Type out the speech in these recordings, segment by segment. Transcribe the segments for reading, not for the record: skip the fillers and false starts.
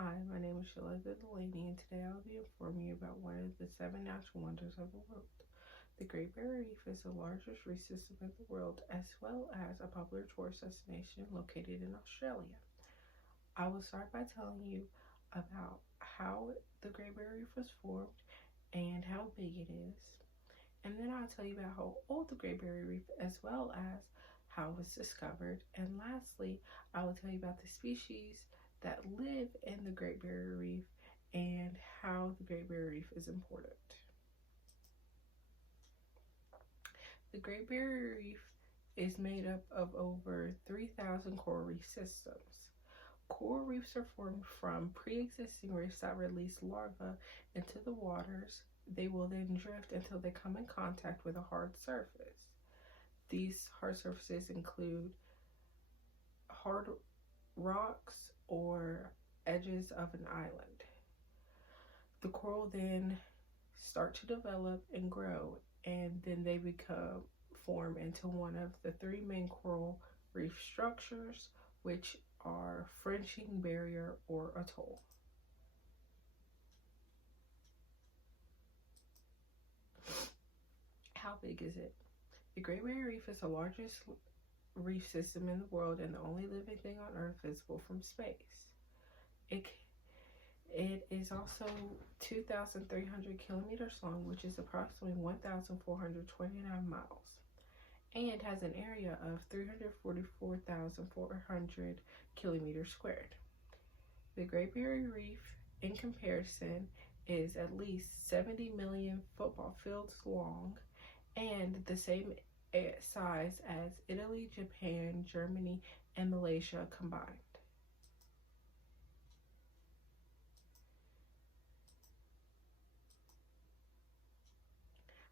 Hi, my name is Sheila Delaney, and today I'll be informing you about one of the seven natural wonders of the world. The Great Barrier Reef is the largest reef system in the world, as well as a popular tourist destination located in Australia. I will start by telling you about how the Great Barrier Reef was formed and how big it is. And then I'll tell you about how old the Great Barrier Reef is, as well as how it was discovered. And lastly, I will tell you about the species that live in the Great Barrier Reef and how the Great Barrier Reef is important. The Great Barrier Reef is made up of over 3,000 coral reef systems. Coral reefs are formed from pre-existing reefs that release larvae into the waters. They will then drift until they come in contact with a hard surface. These hard surfaces include hard rocks or edges of an island. The coral then start to develop and grow, and then they form into one of the three main coral reef structures, which are fringing, barrier, or atoll. How big is it? The Great Barrier Reef is the largest reef system in the world and the only living thing on Earth visible from space. It is also 2,300 kilometers long, which is approximately 1,429 miles, and has an area of 344,400 kilometers squared. The Great Barrier Reef, in comparison, is at least 70 million football fields long and the same size as Italy, Japan, Germany, and Malaysia combined.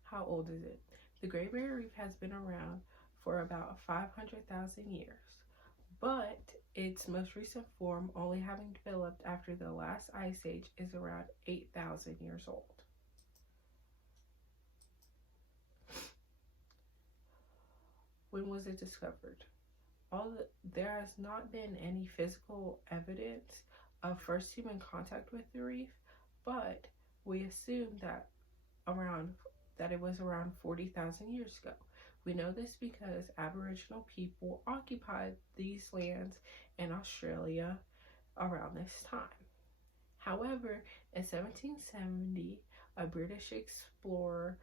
How old is it? The Great Barrier Reef has been around for about 500,000 years, but its most recent form, only having developed after the last ice age, is around 8,000 years old. When was it discovered? There has not been any physical evidence of first human contact with the reef, but we assume that it was around 40,000 years ago. We know this because Aboriginal people occupied these lands in Australia around this time. However, in 1770, a British explorer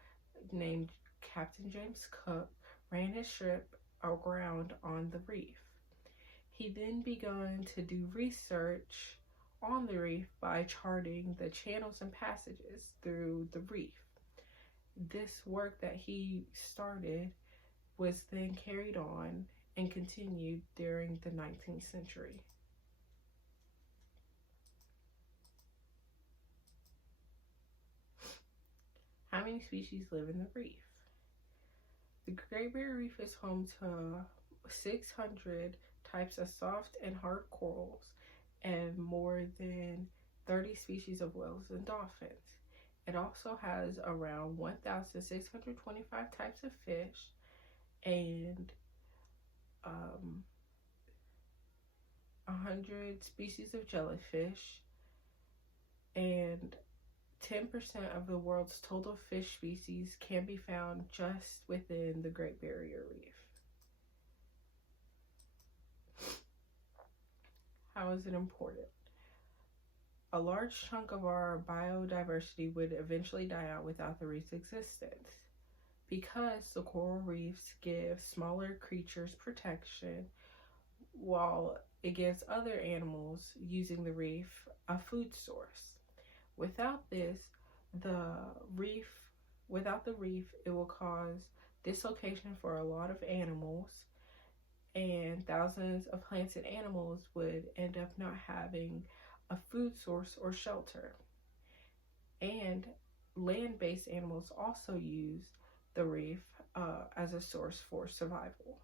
named Captain James Cook ran his ship aground on the reef. He then began to do research on the reef by charting the channels and passages through the reef. This work that he started was then carried on and continued during the 19th century. How many species live in the reef? The Great Barrier Reef is home to 600 types of soft and hard corals and more than 30 species of whales and dolphins. It also has around 1,625 types of fish and 100 species of jellyfish, and 10% of the world's total fish species can be found just within the Great Barrier Reef. How is it important? A large chunk of our biodiversity would eventually die out without the reef's existence. Because the coral reefs give smaller creatures protection, while it gives other animals using the reef a food source. Without the reef, it will cause dislocation for a lot of animals, and thousands of plants and animals would end up not having a food source or shelter. And land-based animals also use the reef as a source for survival.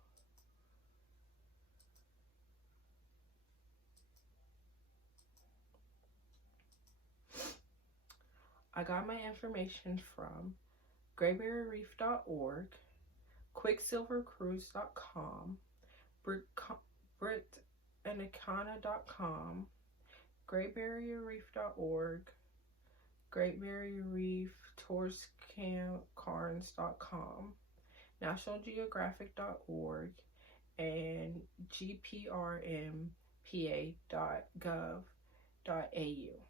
I got my information from greatbarrierreef.org, quicksilvercruise.com, britannicana.com, GreatBarrierReef.org, Great Barrier Reef ToursCarns.com, NationalGeographic.org, and gprmpa.gov.au.